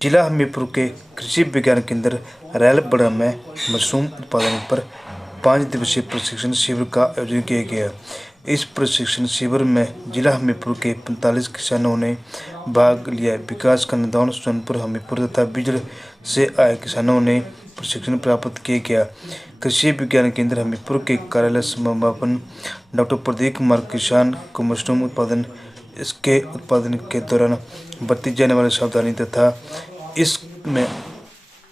जिला हमीरपुर के कृषि विज्ञान केंद्र रैलपड़ा में मशरूम उत्पादन पर 5 दिवसीय प्रशिक्षण शिविर का आयोजन किया गया। इस प्रशिक्षण शिविर में जिला हमीरपुर के 45 किसानों ने भाग लिया। विकासखंड दौन सोनपुर हमीरपुर तथा बिजड़ से आए किसानों ने प्रशिक्षण प्राप्त किया गया। कृषि विज्ञान केंद्र हमीरपुर के कार्यालय समापन डॉक्टर प्रदीप कुमार किसान को मशरूम उत्पादन इसके उत्पादन के दौरान बरती जाने वाली सावधानी तथा इसमें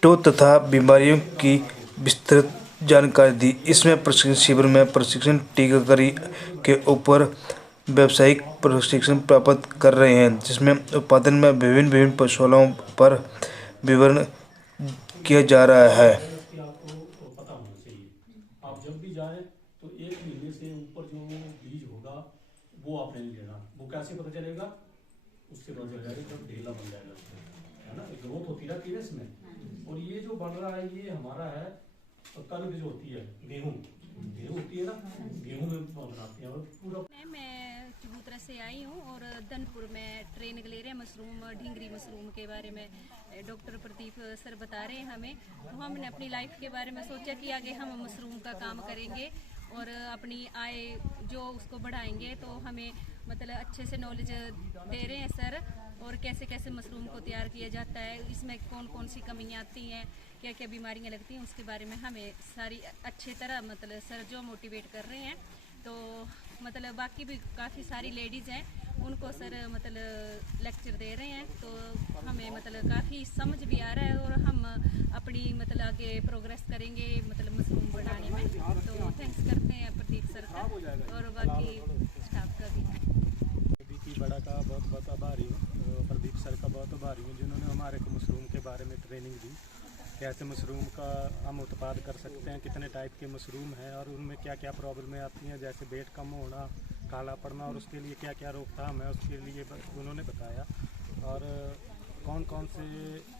तथा बीमारियों की विस्तृत जानकारी दी। इसमें प्रशिक्षण शिविर में प्रशिक्षण टीकाकरी के ऊपर व्यावसायिक प्रशिक्षण प्राप्त कर रहे हैं, जिसमें उत्पादन में विभिन्न पशुओं पर विवरण किया जा रहा है। आपको पता होना चाहिए। आप जब भी जाएं तो 1 महीने से ऊपर जो बीज होगा वो आपने नहीं लेना। वो कैसे पता चलेगा? उससे पता चल जाएगा जब ढेला बन जाएगा, है ना। ग्रोथ होती रहती है इसमें। और ये जो बन रहा है ये हमारा है कनक जो होती है, गेहूँ होती है ना, गेहूँ में बनाते हैं। और पूरा मैं चबूतरा से आई हूँ और धनपुर में ट्रेनिंग ले रहे हैं मशरूम, ढींगरी मशरूम के बारे में डॉक्टर प्रदीप सर बता रहे हैं हमें। तो हमने अपनी लाइफ के बारे में सोचा कि आगे हम मशरूम का काम करेंगे और अपनी आय जो उसको बढ़ाएंगे। तो हमें मतलब अच्छे से नॉलेज दे रहे हैं सर, और कैसे कैसे मशरूम को तैयार किया जाता है, इसमें कौन कौन सी कमियां आती हैं, क्या क्या बीमारियां लगती हैं, उसके बारे में हमें सारी अच्छी तरह मतलब सर जो मोटिवेट कर रहे हैं। तो मतलब बाकी भी काफ़ी सारी लेडीज़ हैं, उनको सर मतलब लेक्चर दे रहे हैं। तो हमें मतलब काफ़ी समझ भी आ रहा है और हम अपनी मतलब आगे प्रोग्रेस करेंगे मतलब मशरूम बनाने में। तो थैंक्स करते हैं प्रदीप सर का और बाकी स्टाफ का भी। बड़ा का बहुत बहुत आभारी हूँ, प्रदीप सर का बहुत आभारी हूँ जिन्होंने हमारे को मशरूम के बारे में ट्रेनिंग दी। कैसे मशरूम का हम उत्पाद कर सकते हैं, कितने टाइप के मशरूम हैं और उनमें क्या क्या प्रॉब्लमें आती हैं, जैसे वेट कम होना, काला पड़ना, और उसके लिए क्या क्या रोकथाम है उसके लिए उन्होंने बताया। और कौन कौन से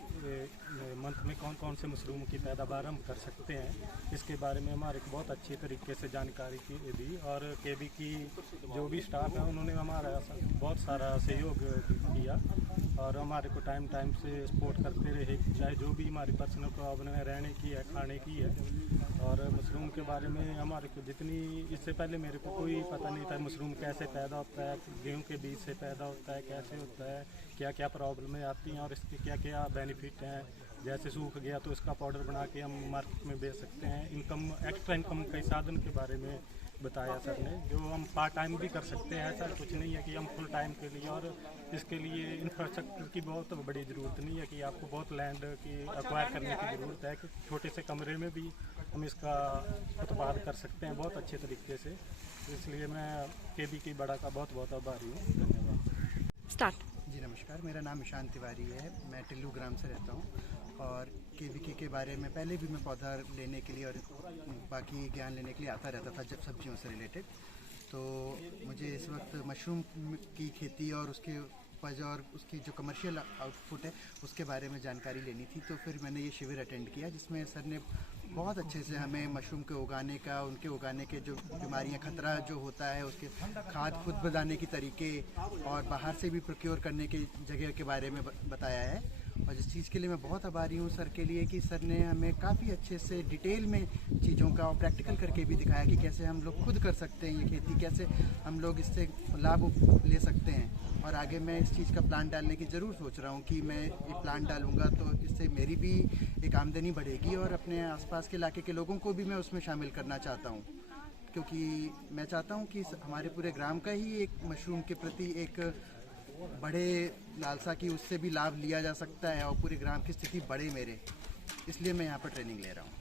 मंथ में कौन कौन से मशरूम की पैदावार हम कर सकते हैं, इसके बारे में हमारे को बहुत अच्छी तरीके से जानकारी दी। और केबी की जो भी स्टाफ है उन्होंने हमारा बहुत सारा सहयोग किया और हमारे को टाइम टाइम से सपोर्ट करते रहे, चाहे जो भी हमारी पर्सनल प्रॉब्लम है, रहने की है, खाने की है। और मशरूम के बारे में हमारे को जितनी, इससे पहले मेरे को कोई पता नहीं था मशरूम कैसे पैदा होता है, गेहूँ के बीज से पैदा होता है, कैसे होता है, क्या क्या प्रॉब्लमें आती हैं और इसके क्या क्या बेनिफिट हैं। जैसे सूख गया तो इसका पाउडर बना के हम मार्केट में बेच सकते हैं। इनकम, एक्स्ट्रा इनकम के साधन के बारे में बताया सर ने, जो हम पार्ट टाइम भी कर सकते हैं। ऐसा कुछ नहीं है कि हम फुल टाइम के लिए, और इसके लिए इंफ्रास्ट्रक्चर की बहुत बड़ी ज़रूरत नहीं है कि आपको बहुत लैंड की एक्वायर करने की ज़रूरत है, कि छोटे से कमरे में भी हम इसका उत्पाद कर सकते हैं बहुत अच्छे तरीके से। इसलिए मैं केबी की बड़ा का बहुत बहुत आभारी हूँ। धन्यवाद। स्टार्ट। जी नमस्कार, मेरा नाम ईशान तिवारी है। मैं टिल्लू ग्राम से रहता हूँ और केवीके के बारे में पहले भी मैं पौधा लेने के लिए और बाकी ज्ञान लेने के लिए आता रहता था जब सब्जियों से रिलेटेड। तो मुझे इस वक्त मशरूम की खेती और उसके उपज और उसकी जो कमर्शियल आउटपुट है उसके बारे में जानकारी लेनी थी। तो फिर मैंने ये शिविर अटेंड किया जिसमें सर ने बहुत अच्छे से हमें मशरूम के उगाने का, उनके उगाने के जो बीमारियां, खतरा जो होता है, उसके खाद खुद बनाने के तरीके और बाहर से भी प्रोक्योर करने की जगह के बारे में बताया है। और जिस चीज़ के लिए मैं बहुत आभारी हूँ सर के लिए कि सर ने हमें काफ़ी अच्छे से डिटेल में चीज़ों का और प्रैक्टिकल करके भी दिखाया कि कैसे हम लोग खुद कर सकते हैं ये खेती, कैसे हम लोग इससे लाभ ले सकते हैं। और आगे मैं इस चीज़ का प्लान डालने की ज़रूर सोच रहा हूँ कि मैं ये प्लान डालूँगा तो इससे मेरी भी एक आमदनी बढ़ेगी और अपने आसपास के इलाके के लोगों को भी मैं उसमें शामिल करना चाहता हूँ, क्योंकि मैं चाहता हूँ कि हमारे पूरे ग्राम का ही एक मशरूम के प्रति एक बड़े लालसा की उससे भी लाभ लिया जा सकता है और पूरे ग्राम की स्थिति बढ़े मेरे, इसलिए मैं यहाँ पर ट्रेनिंग ले रहा हूँ।